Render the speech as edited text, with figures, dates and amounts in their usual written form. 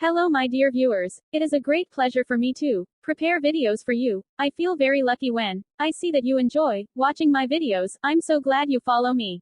Hello my dear viewers, it is a great pleasure for me to prepare videos for you. I feel very lucky when I see that you enjoy watching my videos. I'm so glad you follow me.